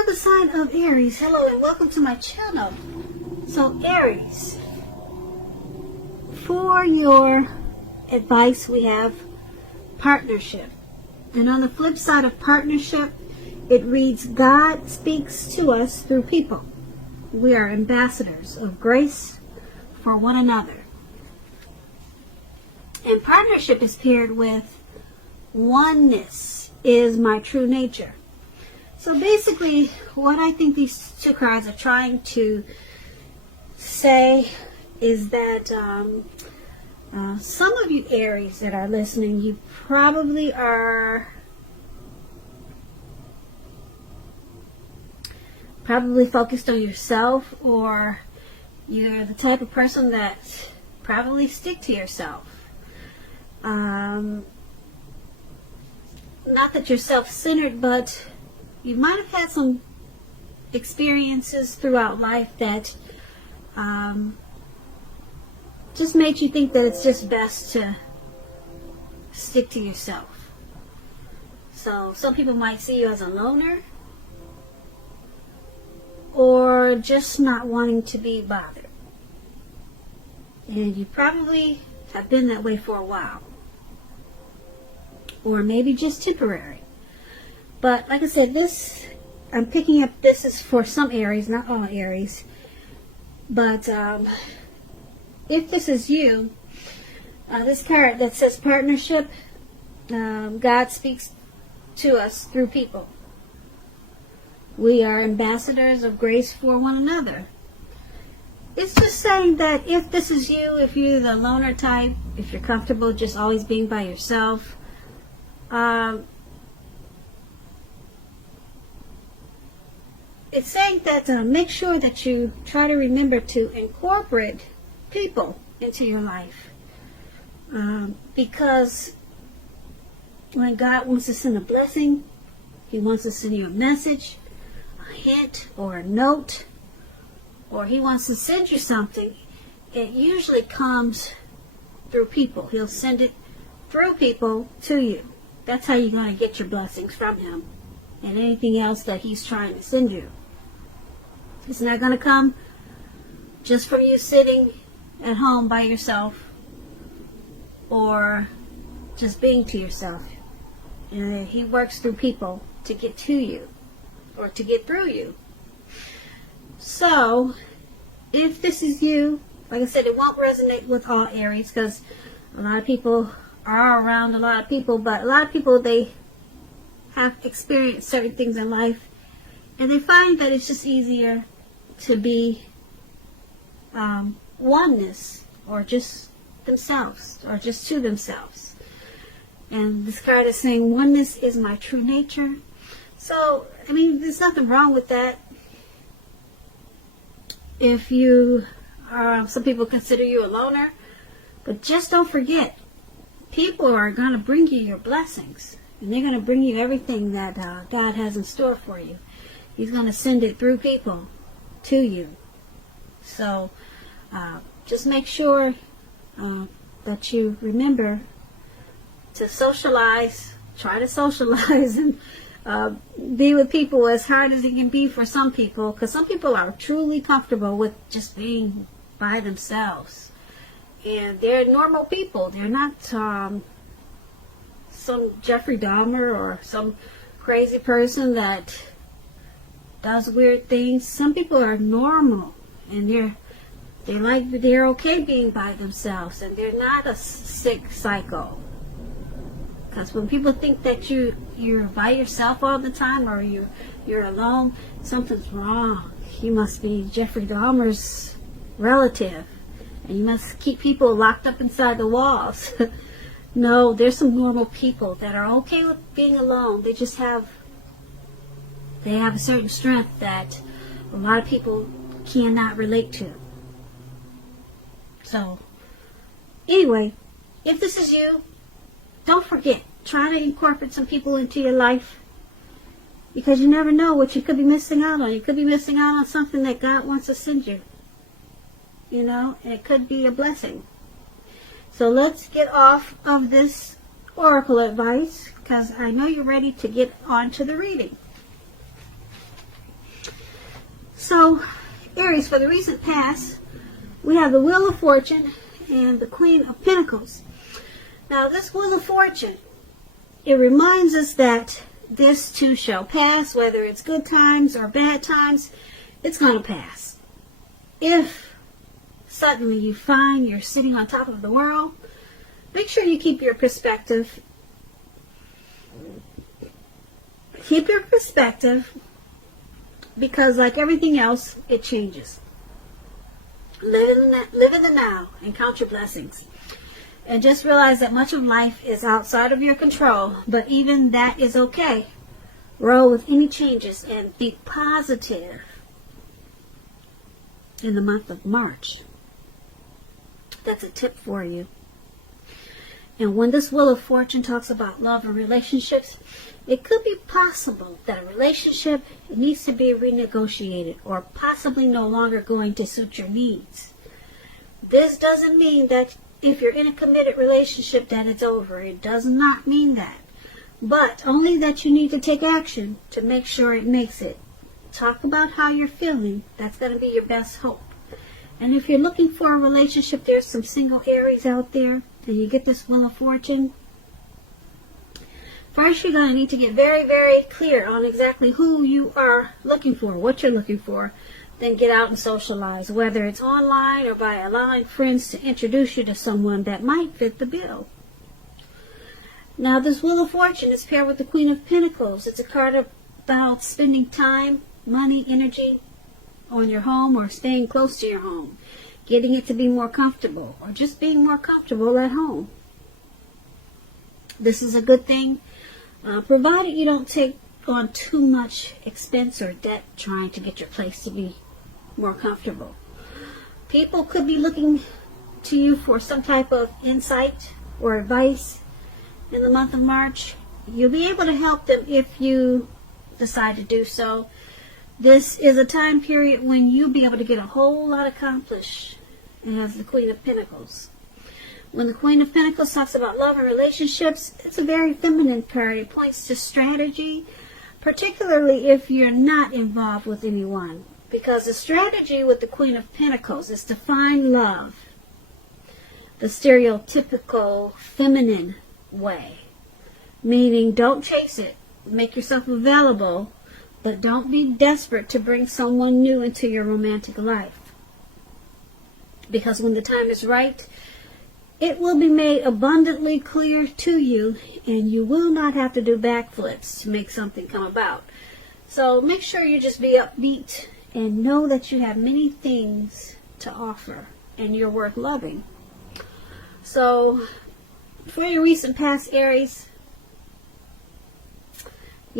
by the sign of Aries. Hello and welcome to my channel. So Aries, for your advice we have partnership. And on the flip side of partnership, it reads, God speaks to us through people. We are ambassadors of grace for one another. And partnership is paired with oneness is my true nature. So basically, what I think these two cards are trying to say is that some of you Aries that are listening, you probably are focused on yourself, or you're the type of person that probably stick to yourself. Not that you're self-centered, but you might have had some experiences throughout life that just made you think that it's just best to stick to yourself. So some people might see you as a loner, or just not wanting to be bothered. And you probably have been that way for a while. Or maybe just temporary. But like I said, I'm picking up, this is for some Aries, not all Aries. But if this is you, this card that says partnership, God speaks to us through people. We are ambassadors of grace for one another. It's just saying that if this is you, if you're the loner type, if you're comfortable just always being by yourself, it's saying that make sure that you try to remember to incorporate people into your life. Because when God wants to send a blessing, He wants to send you a message, a hint, or a note, or He wants to send you something, it usually comes through people. He'll send it through people to you. That's how you're going to get your blessings from Him and anything else that He's trying to send you. It's not going to come just from you sitting at home by yourself or just being to yourself. And He works through people to get to you or to get through you. So, if this is you, like I said, it won't resonate with all Aries because a lot of people are around a lot of people, but a lot of people, they have experienced certain things in life and they find that it's just easier to be oneness, or just themselves, or just to themselves. And this card is saying oneness is my true nature. So, I mean, there's nothing wrong with that. If you are, some people consider you a loner, but just don't forget, people are going to bring you your blessings, and they're going to bring you everything that God has in store for you. He's going to send it through people to you. So just make sure that you remember to socialize, try to socialize, and be with people as hard as it can be for some people, because some people are truly comfortable with just being by themselves. And they're normal people. They're not some Jeffrey Dahmer or some crazy person that does weird things. Some people are normal, and they're okay being by themselves, and they're not a sick psycho. Because when people think that you're by yourself all the time, or you're alone, something's wrong. You must be Jeffrey Dahmer's relative, and you must keep people locked up inside the walls. No, there's some normal people that are okay with being alone. They have a certain strength that a lot of people cannot relate to. So, anyway, if this is you, don't forget, try to incorporate some people into your life, because you never know what you could be missing out on. You could be missing out on something that God wants to send you. You know, and it could be a blessing. So let's get off of this oracle advice, because I know you're ready to get on to the reading. So, Aries, for the recent past, we have the Wheel of Fortune and the Queen of Pentacles. Now, this Wheel of Fortune, it reminds us that this too shall pass, whether it's good times or bad times, it's going to pass. If suddenly you find you're sitting on top of the world, make sure you keep your perspective. Keep your perspective, because like everything else, it changes. Live in the now and count your blessings. And just realize that much of life is outside of your control, but even that is okay. Roll with any changes and be positive in the month of March. That's a tip for you. And when this Wheel of Fortune talks about love and relationships, it could be possible that a relationship needs to be renegotiated or possibly no longer going to suit your needs. This doesn't mean that if you're in a committed relationship that it's over. It does not mean that. But only that you need to take action to make sure it makes it. Talk about how you're feeling. That's going to be your best hope. And if you're looking for a relationship, there's some single Aries out there, and you get this Wheel of Fortune. First, you're going to need to get very, very clear on exactly who you are looking for, what you're looking for. Then get out and socialize, whether it's online or by allowing friends to introduce you to someone that might fit the bill. Now, this Wheel of Fortune is paired with the Queen of Pentacles. It's a card about spending time, money, energy on your home or staying close to your home, getting it to be more comfortable, or just being more comfortable at home. This is a good thing, provided you don't take on too much expense or debt trying to get your place to be more comfortable. People could be looking to you for some type of insight or advice in the month of March. You'll be able to help them if you decide to do so. This is a time period when you'll be able to get a whole lot accomplished as the Queen of Pentacles. When the Queen of Pentacles talks about love and relationships, it's a very feminine card. It points to strategy, particularly if you're not involved with anyone. Because the strategy with the Queen of Pentacles is to find love the stereotypical feminine way. Meaning, don't chase it. Make yourself available, but don't be desperate to bring someone new into your romantic life. Because when the time is right, it will be made abundantly clear to you, and you will not have to do backflips to make something come about. So make sure you just be upbeat and know that you have many things to offer and you're worth loving. So for your recent past, Aries,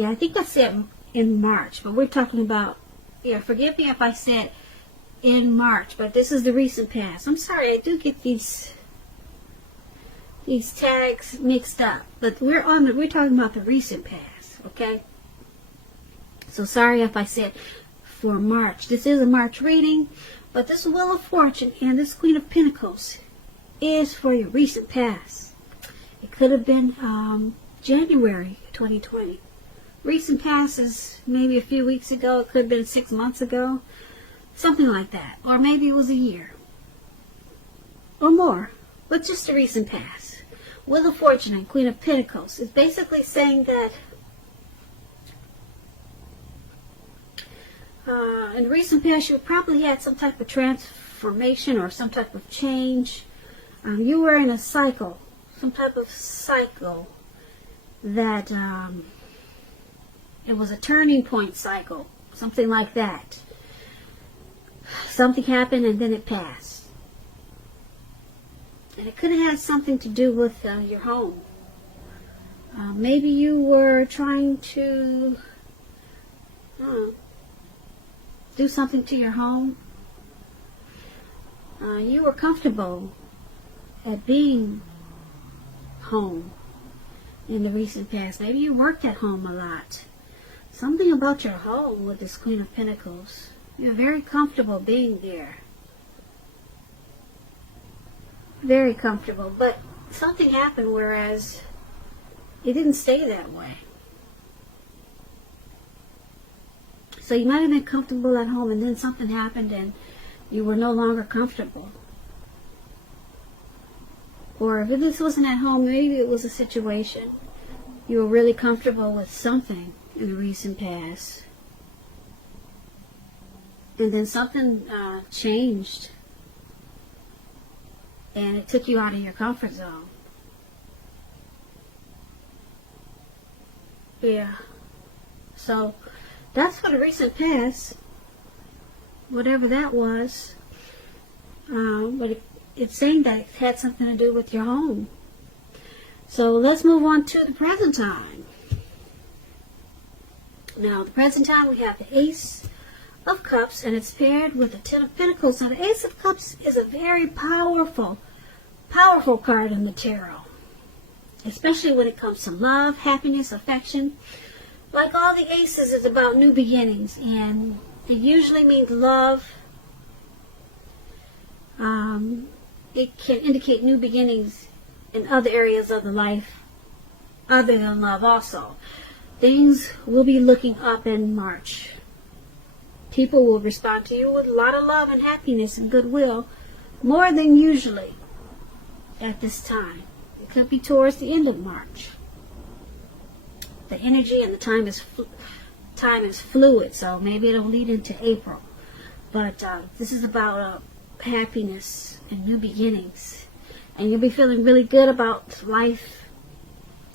I think I said in March, but we're talking about, forgive me if I said in March, but this is the recent past. I'm sorry, I do get these tags mixed up, but we're talking about the recent past, okay? So sorry if I said for March. This is a March reading, but this Wheel of Fortune and this Queen of Pentacles is for your recent past. It could have been January 2020. Recent past is maybe a few weeks ago. It could have been 6 months ago, something like that, or maybe it was a year or more, but just a recent past. Wheel of Fortune and Queen of Pentacles is basically saying that in recent past you probably had some type of transformation or some type of change. You were in a cycle, some type of cycle that it was a turning point cycle, something like that. Something happened and then it passed. And it could have had something to do with your home. Maybe you were trying to do something to your home. You were comfortable at being home in the recent past. Maybe you worked at home a lot. Something about your home with this Queen of Pentacles. You're very comfortable being there. Very comfortable. But something happened whereas it didn't stay that way. So you might have been comfortable at home and then something happened and you were no longer comfortable. Or if this wasn't at home, maybe it was a situation. You were really comfortable with something in the recent past. And then something changed. And it took you out of your comfort zone. Yeah. So that's for the recent past. Whatever that was. But it's saying that it had something to do with your home. So let's move on to the present time. Now, the present time we have the Ace of Cups, and it's paired with the Ten of Pentacles. Now, the Ace of Cups is a very powerful card in the tarot, especially when it comes to love, happiness, affection. Like all the aces, is about new beginnings, and it usually means love. It can indicate new beginnings in other areas of the life other than love also. Things will be looking up in March. People will respond to you with a lot of love and happiness and goodwill, more than usually at this time. It could be towards the end of March. The energy and the time is fluid, so maybe it'll lead into April. But this is about happiness and new beginnings. And you'll be feeling really good about life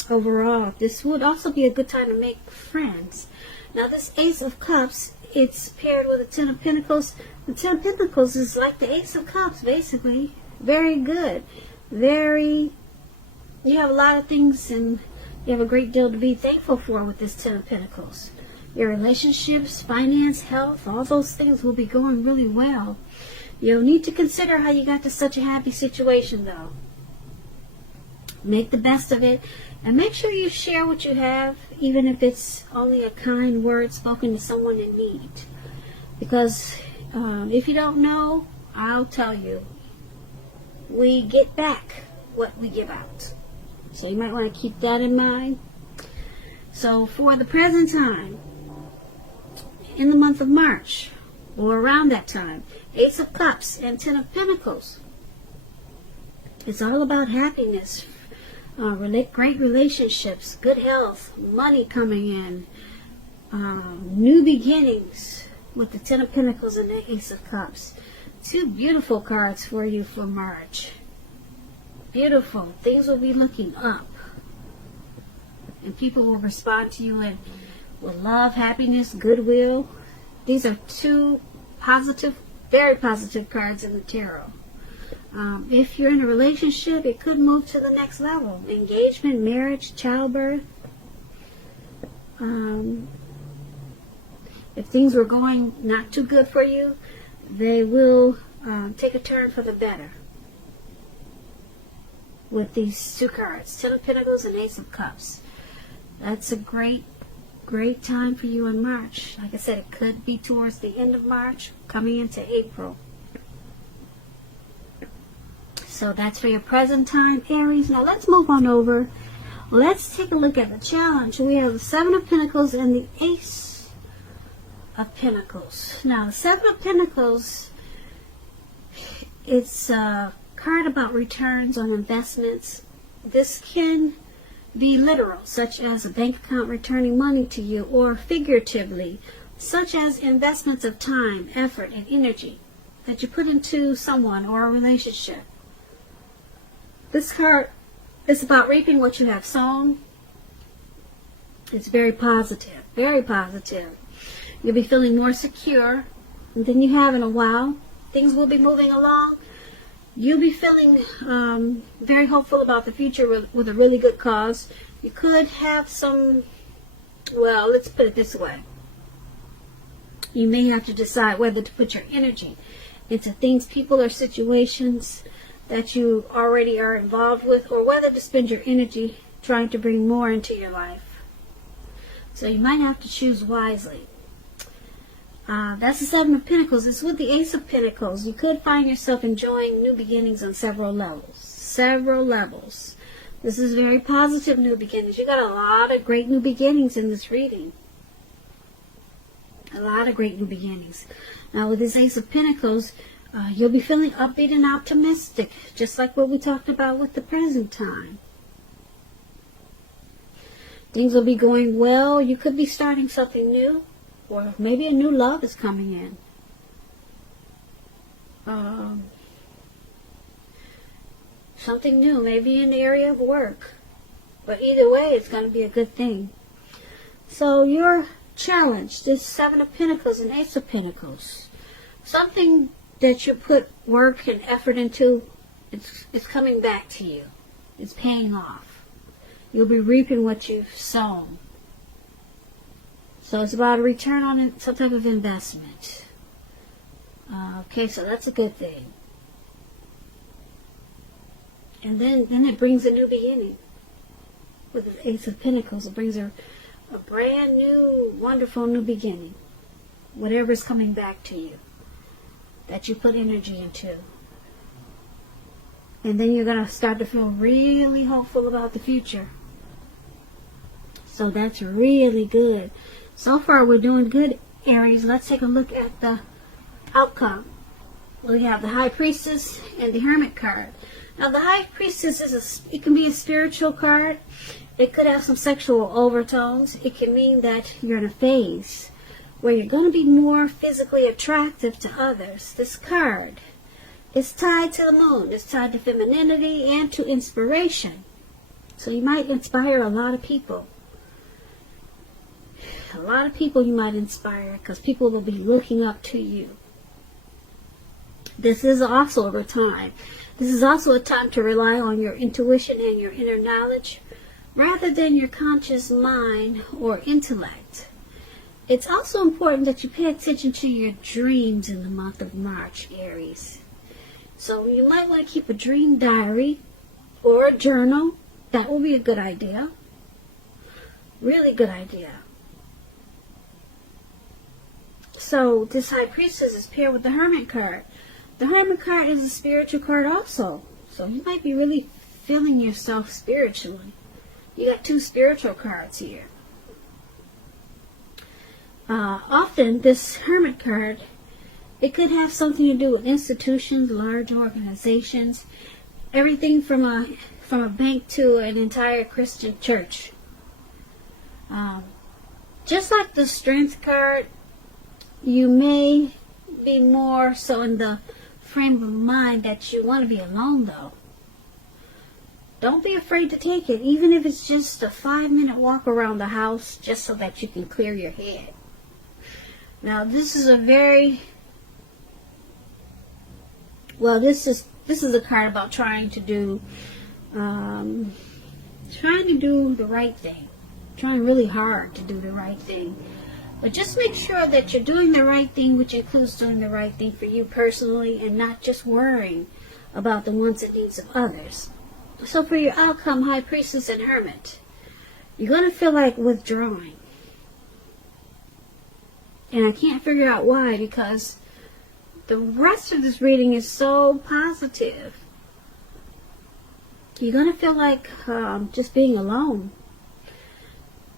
overall. This would also be a good time to make friends. Now, this Ace of Cups, it's paired with a Ten of Pentacles. The Ten of Pentacles is like the Ace of Cups, basically. Very good. You have a lot of things, and you have a great deal to be thankful for with this Ten of Pentacles. Your relationships, finance, health, all those things will be going really well. You'll need to consider how you got to such a happy situation, though. Make the best of it, and make sure you share what you have, even if it's only a kind word spoken to someone in need. Because if you don't know, I'll tell you, we get back what we give out. So you might want to keep that in mind. So for the present time, in the month of March, or around that time, Ace of Cups and Ten of Pentacles. It's all about happiness, great relationships, good health, money coming in, new beginnings with the Ten of Pentacles and the Ace of Cups. Two beautiful cards for you for March. Beautiful. Things will be looking up. And people will respond to you with love, happiness, goodwill. These are two positive, very positive cards in the tarot. If you're in a relationship, it could move to the next level. Engagement, marriage, childbirth. If things were going not too good for you, they will take a turn for the better. With these two cards, Ten of Pentacles and Ace of Cups. That's a great time for you in March. Like I said, it could be towards the end of March, coming into April. So that's for your present time, Aries. Now let's move on over. Let's take a look at the challenge. We have the Seven of Pentacles and the Ace of Pentacles. Now the Seven of Pentacles, it's a card about returns on investments. This can be literal, such as a bank account returning money to you, or figuratively, such as investments of time, effort, and energy that you put into someone or a relationship. This card is about reaping what you have sown. It's very positive, very positive. You'll be feeling more secure than you have in a while. Things will be moving along. You'll be feeling very hopeful about the future with a really good cause. You could have some, well, let's put it this way. You may have to decide whether to put your energy into things, people, or situations that you already are involved with, or whether to spend your energy trying to bring more into your life. So you might have to choose wisely. That's the Seven of Pentacles. It's with the Ace of Pentacles. You could find yourself enjoying new beginnings on several levels. Several levels. This is very positive new beginnings. You got a lot of great new beginnings in this reading. A lot of great new beginnings. Now with this Ace of Pentacles, you'll be feeling upbeat and optimistic, just like what we talked about with the present time. Things will be going well. You could be starting something new, or maybe a new love is coming in. Something new, maybe in the area of work. But either way, it's going to be a good thing. So your challenge, this Seven of Pentacles and Ace of Pentacles, something that you put work and effort into, it's coming back to you. It's paying off. You'll be reaping what you've sown. So it's about a return on some type of investment. Okay, so that's a good thing. And then it brings a new beginning. With the Ace of Pentacles, it brings a brand new, wonderful new beginning. Whatever is coming back to you that you put energy into. And then you're going to start to feel really hopeful about the future. So that's really good. So far we're doing good, Aries. Let's take a look at the outcome. We have the High Priestess and the Hermit card. Now the High Priestess it can be a spiritual card. It could have some sexual overtones. It can mean that you're in a phase where you're going to be more physically attractive to others. This card is tied to the moon. It's tied to femininity and to inspiration. So you might inspire a lot of people. A lot of people you might inspire because people will be looking up to you. This is also a time. This is also a time to rely on your intuition and your inner knowledge rather than your conscious mind or intellect. It's also important that you pay attention to your dreams in the month of March, Aries. So you might want to keep a dream diary or a journal. That will be a good idea. Really good idea. So this High Priestess is paired with the Hermit card. The Hermit card is a spiritual card also. So you might be really feeling yourself spiritually. You got two spiritual cards here. Often this Hermit card, it could have something to do with institutions, large organizations, everything from a bank to an entire Christian church. Just like the Strength card, you may be more so in the frame of mind that you want to be alone though. Don't be afraid to take it, even if it's just a 5-minute walk around the house just so that you can clear your head. Now this is a very, well, this is a card about trying to do the right thing. Trying really hard to do the right thing. But just make sure that you're doing the right thing, which includes doing the right thing for you personally and not just worrying about the wants and needs of others. So for your outcome, High Priestess and Hermit, you're going to feel like withdrawing. And I can't figure out why, because the rest of this reading is so positive. You're going to feel like just being alone.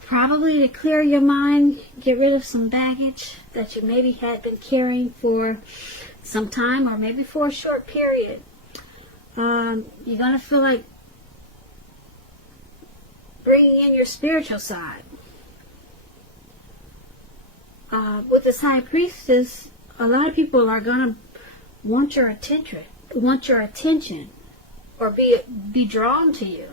Probably to clear your mind, get rid of some baggage that you maybe had been carrying for some time or maybe for a short period. You're going to feel like bringing in your spiritual side. With this High Priestess, a lot of people are going to want your attention, or be drawn to you.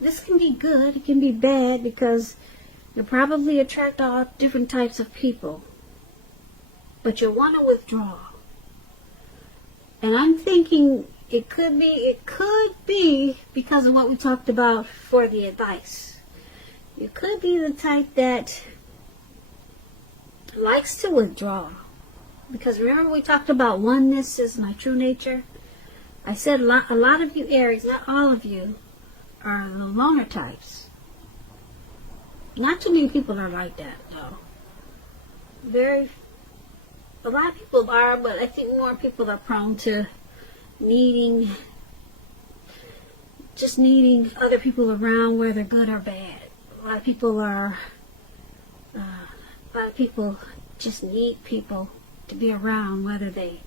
This can be good, it can be bad, because you'll probably attract all different types of people. But you'll want to withdraw. And I'm thinking it could be because of what we talked about for the advice. You could be the type that likes to withdraw. Because remember we talked about oneness is my true nature? I said a lot of you Aries, not all of you, are the loner types. Not too many people are like that, though. A lot of people are, but I think more people are prone to needing other people around, whether good or bad. lot of people are, a lot of people just need people to be around, whether they're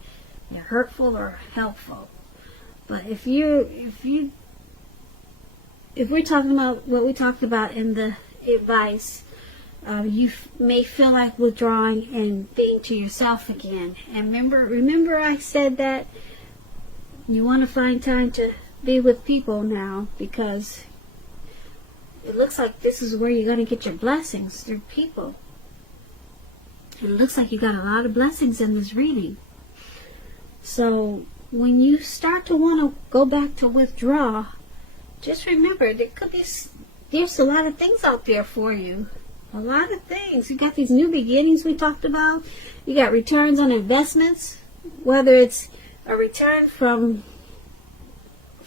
hurtful or helpful. But if we're talking about what we talked about in the advice, you may feel like withdrawing and being to yourself again. And remember I said that you want to find time to be with people now, because it looks like this is where you're going to get your blessings through people. It looks like you got a lot of blessings in this reading. So when you start to want to go back to withdraw, just remember there's a lot of things out there for you. A lot of things. You got these new beginnings we talked about. You got returns on investments, whether it's a return from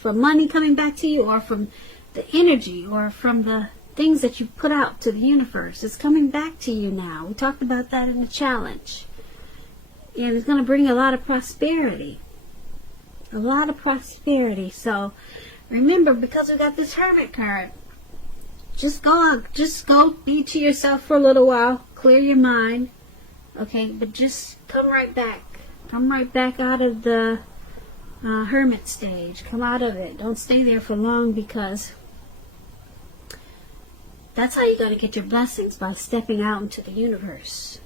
money coming back to you, or from the energy, or from the things that you put out to the universe. It's coming back to you now. We talked about that in the challenge. And it's going to bring a lot of prosperity. A lot of prosperity. So remember, because we got this Hermit card, just go be to yourself for a little while, clear your mind, okay, but just come right back out of the Hermit stage. Come out of it. Don't stay there for long, because that's how you're going to get your blessings, by stepping out into the universe.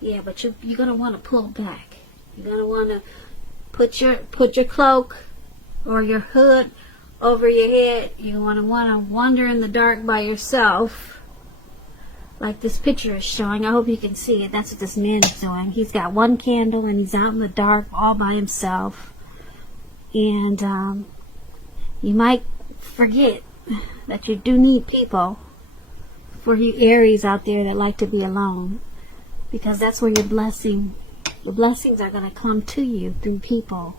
Yeah, but you're going to want to pull back. You're going to want to put your cloak or your hood over your head. You want to wander in the dark by yourself, like this picture is showing. I hope you can see it. That's what this man is doing. He's got one candle and he's out in the dark all by himself. And you might forget that you do need people, for you Aries out there that like to be alone, because that's where the blessings are going to come to you, through people.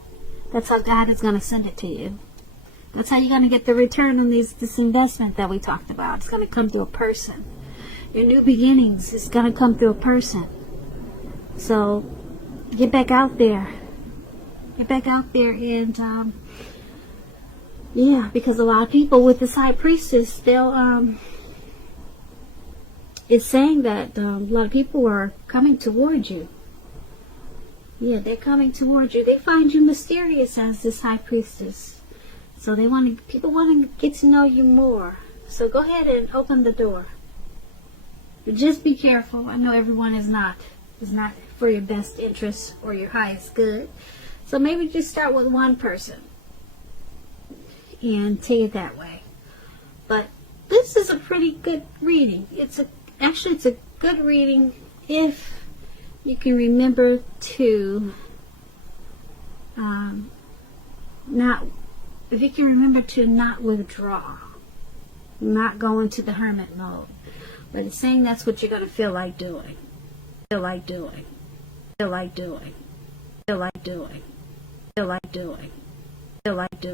That's how God is going to send it to you. That's how you're going to get the return on this investment that we talked about. It's going to come through a person. Your new beginnings is going to come through a person. So get back out there. Get back out there, and yeah, because a lot of people with this High Priestess, it's saying that a lot of people are coming towards you. Yeah, they're coming towards you. They find you mysterious as this High Priestess. So people want to get to know you more. So go ahead and open the door. But just be careful. I know everyone is not for your best interest or your highest good. So maybe just start with one person and take it that way. But this is a pretty good reading. It's a good reading if you can remember to not withdraw, not go into the hermit mode. But it's saying that's what you're going to feel like doing. Feel like doing. Feel like doing. Feel like doing. Feel like doing. Feel like doing.